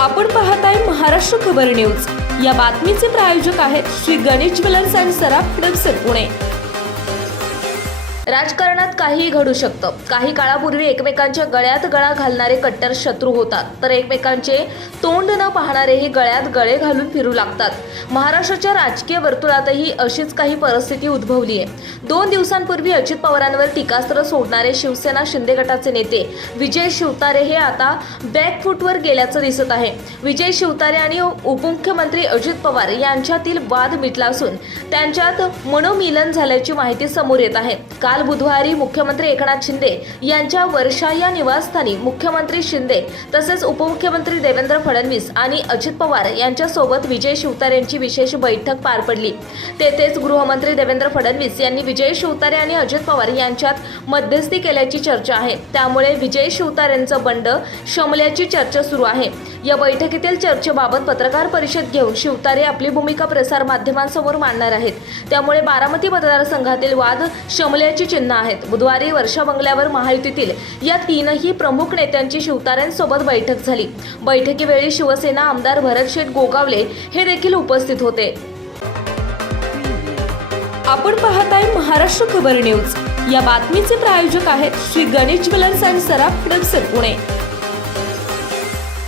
आपण पाहताय महाराष्ट्र खबर न्यूज। या बातमीचे प्रायोजक आहेत श्री गणेश ज्वेलर्स अँड सराफ हडपसर पुणे। राजकारणात काहीही घडू शकतं। काही काळापूर्वी एकमेकांच्या गळ्यात गळा घालणारे कट्टर शत्रू होतात, तर एकमेकांचे तोंड न पाहणारेही गळ्यात गळे घालून फिरू लागतात। महाराष्ट्राच्या राजकीय वर्तुळातही अशीच काही परिस्थिती उद्भवली आहे। 2 दिवसांपूर्वी अजित पवारांवर टीकास्त्र सोडणारे शिवसेना शिंदे गटाचे नेते विजय शिवतारे हे आता बॅकफूटवर गेल्याचं दिसत आहे। विजय शिवतारे आणि उपमुख्यमंत्री अजित पवार यांच्यातील वाद मिटला असून त्यांच्यात मनोमिलन झाल्याची माहिती समोर येत आहे। काल बुधवारी मुख्यमंत्री एकनाथ शिंदे यांच्या वर्षा या निवासस्थानी मुख्यमंत्री शिंदे तसेच उपमुख्यमंत्री देवेंद्र फडणवीस आणि अजित पवार यांच्यासोबत विजय शिवतारे यांची विशेष बैठक पार पडली। तेथेच गृहमंत्री देवेंद्र फडणवीस यांनी विजय शिवतारे आणि अजित पवार यांच्यात मध्यस्थी केल्याची चर्चा आहे। त्यामुळे विजय शिवतारेंचं बंड शमल्याची चर्चा सुरू आहे। या बैठकीतील चर्चेबाबत पत्रकार परिषद घेऊन शिवतारे आपली भूमिका प्रसार माध्यमांसमोर मांडणार आहेत। त्यामुळे बारामती मतदारसंघातील वाद शमल्याची चिन्ह आहेत। बुधवारी वर्षा बंगल्यावर महायुतीतील या 3ही प्रमुख नेत्यांची शिवतारेंसोबत बैठक झाली। बैठकीवेळी शिवसेना आमदार भरतशेठ गोगावले हे देखील उपस्थित होते। आपण पाहताय महाराष्ट्र खबर न्यूज। या बातमीचे प्रायोजक आहेत Shri Ganesh jewellers and Saraf Hadapsar Pune.